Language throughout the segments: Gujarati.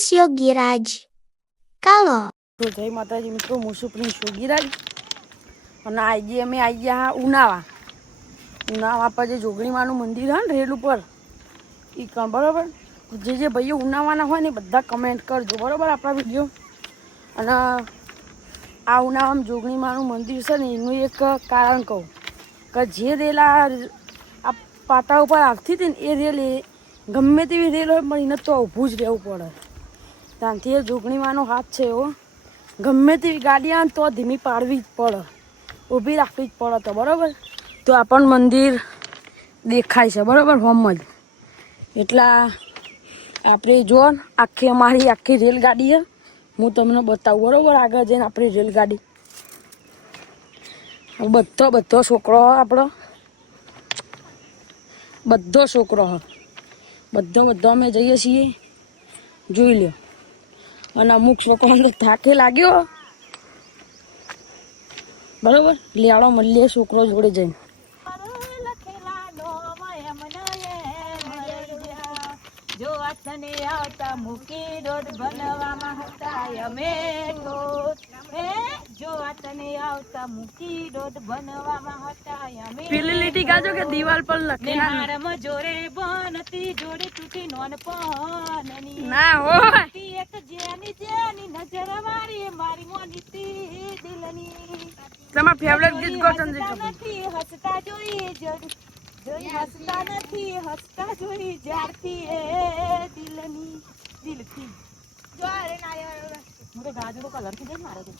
Prince Yogiraj. Kalau તો જય માતાજી મિત્રો, હું છું પ્રિન્સ યોગીરાજ અને આજે અમે આવી ગયા ઉનાવા પર જે જોગણીમાનું મંદિર છે ને રેલ ઉપર એ બરાબર. જે ભાઈઓ ઉનાવાના હોય ને બધા કમેન્ટ કરજો બરાબર આપણા વિડીયો. અને આ ઉનાવામાં જોગણીમાનું મંદિર છે ને એનું એક કારણ કહું કે જે રેલ આ પાટા ઉપર આવતી હતી ને એ રેલ ગમે તેવી રેલ હોય પણ એને તો ઊભું જ રહેવું પડે. ત્યાંથી એ જોગણીમાનો હાથ છે એવો, ગમે તેવી ગાડી આવે તો ધીમી પાડવી જ પડે, ઊભી રાખવી જ પડે. તો બરાબર તો આપણને મંદિર દેખાય છે બરાબર હોમ જ. એટલા આપણે જો અમારી આખી રેલગાડી છે, હું તમને બતાવું બરાબર. આગળ જઈને આપણી રેલગાડી બધો છોકરો આપણો બધો છોકરો બધો અમે જઈએ છીએ, જોઈ લ્યો. અને અમુક છોકરાઓને થાકે લાગ્યો બરાબર, લેવાડો મળીએ છોકરો જોડે જઈને. જો તને આવતા મૂકી દોડ બનવામાં હતા અમે તો, જો તને આવતા મૂકી દોડ બનવામાં હતા અમે. પેલી લીટી ગાજો કે દિવાલ પર લખે હારમ જોડે બનતી જોડે તૂટી નોન પનની ના હોય. એક જેની નજર મારી મારી મોનીતી દિલની. તમાર ફેવરેટ ગીત ગો સંજય કપૂર. નથી હસતા જોઈ હસતા નથી હસતા જોઈ જારતી એ દિલની દિલથી. જો અરે ના હું તો ગાજરો કલર થી દઈ મારે તો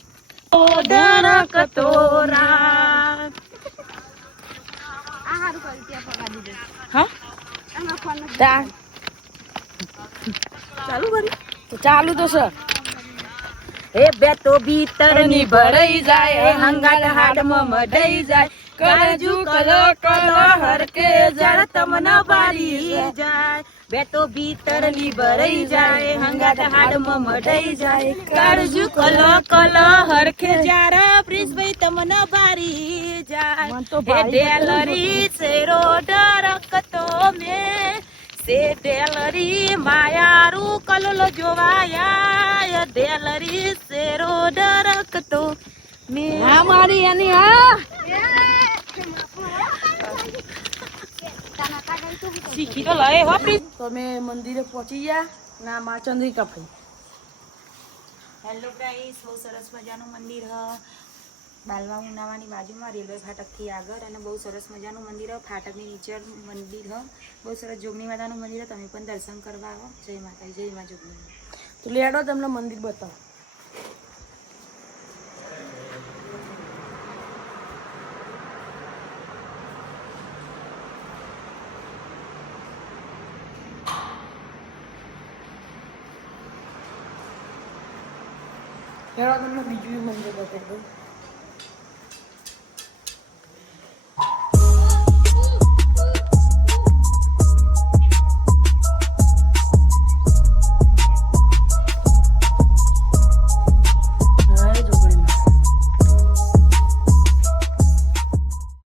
ડરક તોરા આ હારું કરી ત્યાં પગાડી દે. હા આમાં ફોન ચાલુ કરી તો ચાલુ તો સર. એ બે તો ભીતર ની ભરાઈ જાય, હંગાત હાડમાં મઢાઈ જાય, કરજુ કલો કલો હરકે જળ તમને બારી જાય. બે તો ભીતર ની ભરાઈ જાય, હંગાત હાડમાં મઢાઈ જાય, કરજુ કલો કલો હરકે જળ પ્રિન્સભાઈ તમને બારી જાય. એ ડેલરી સેરો ડરકતો મેં સે ડેલરી માયારું કલલો જોવાયા, ડેલરી સેરો ડરકતો મેં. હા મારી એની હા શીખી તો લય હો પ્રિન્સ. તો અમે મંદિરે પહોંચી ગયા ના માં ચંદ્રિકા ભાઈ. હેલો ગાઈસ, બહુ સરસ મજાનું મંદિર હ બાલવા ઉનાવાની બાજુમાં રેલવે ફાટકથી આગળ, અને બહુ સરસ મજાનું મંદિર હ. ફાટકની નીચે મંદિર હ, બહુ સરસ જોગણી માતાનું મંદિર હ. તમે પણ દર્શન કરવા આવો. જય માતાજી, જય મા જોગણી. તો લેડો તમને મંદિર બતાવો. લેડો તમને બીજું મંદિર બતાવી દઉં.